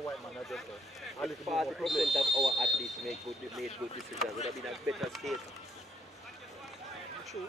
40% of our athletes made good decisions. Would have been a better state. True.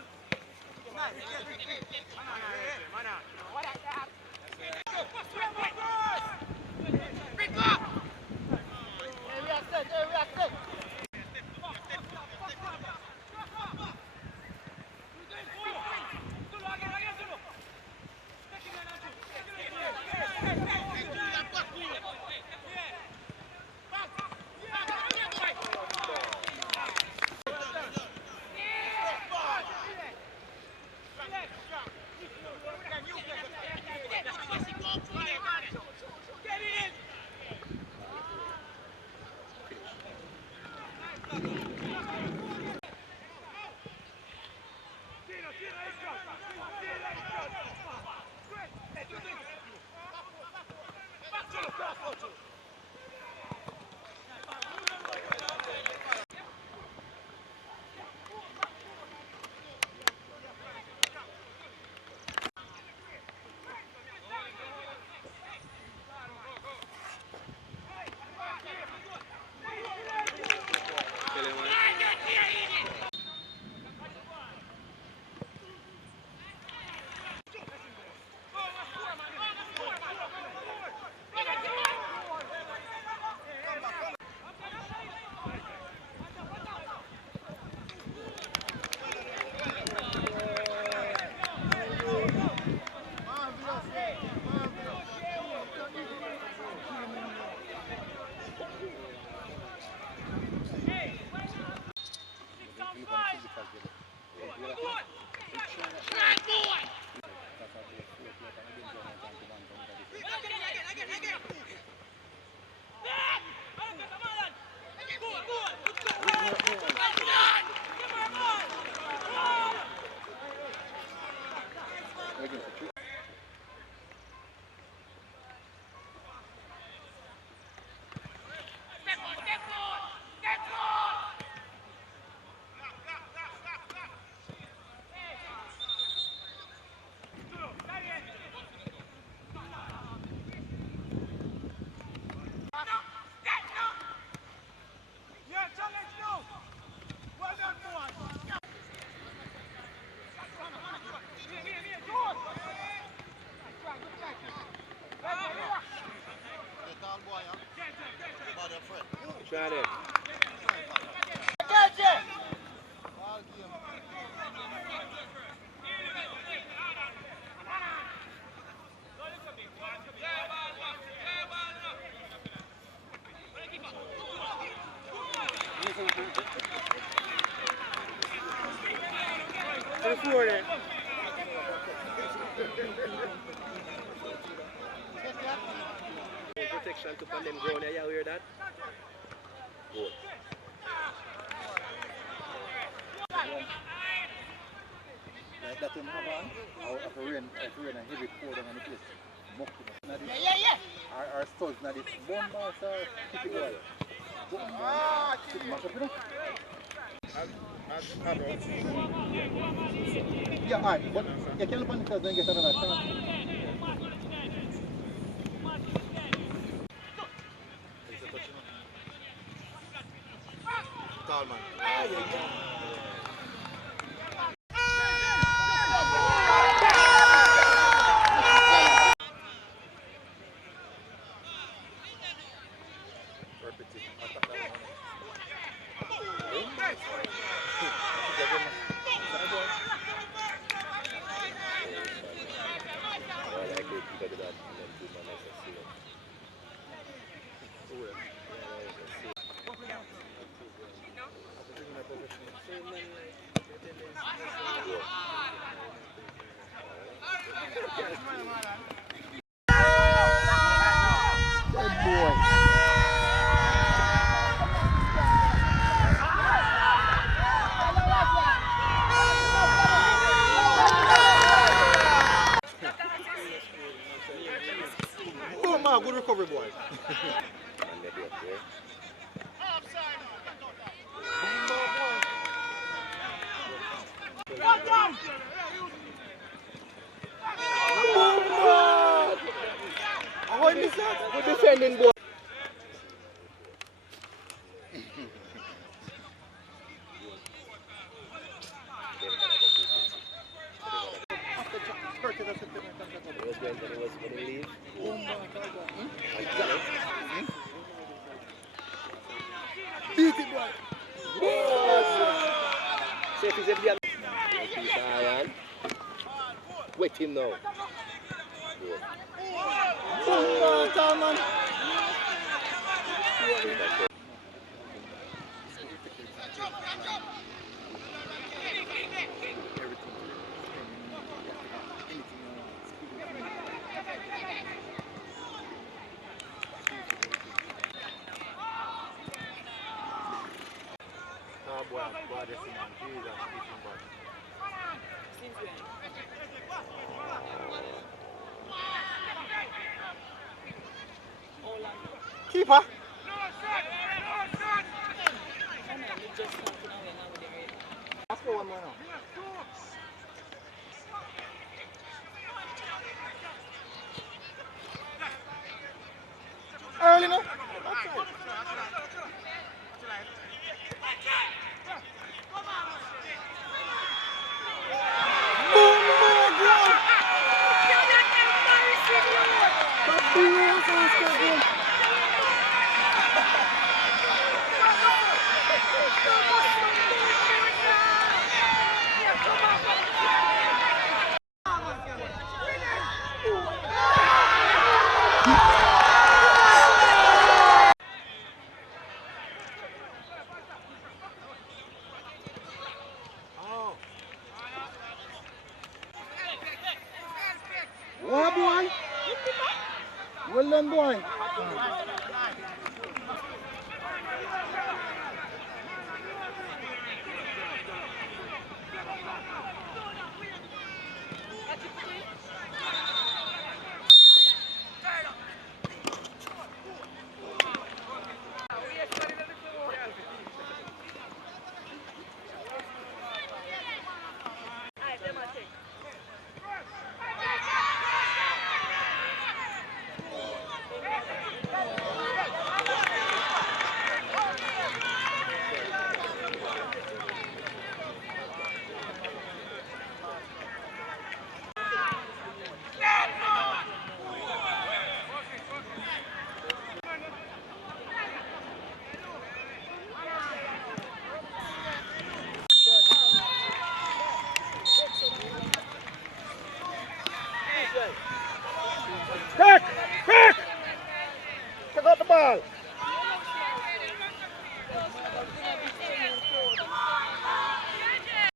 Try it. Protection to pan them ground, you hear that? Good. Like that in Havan, if rain and heavy pour down on the place, muck it up. Our studs, not this bombers or keep it well. Keep it much up, you know? Yeah, alright, but you can't panic because then get another chance. Tall man. Good recovery, boy. We're defending, boy. when he leave. And Beat it, boy. Safe is every piece of iron. Wait him now. Man. Oh boy, this man, Jesus, keeper. That's for one more now. Early now. What boy? Well done, boy.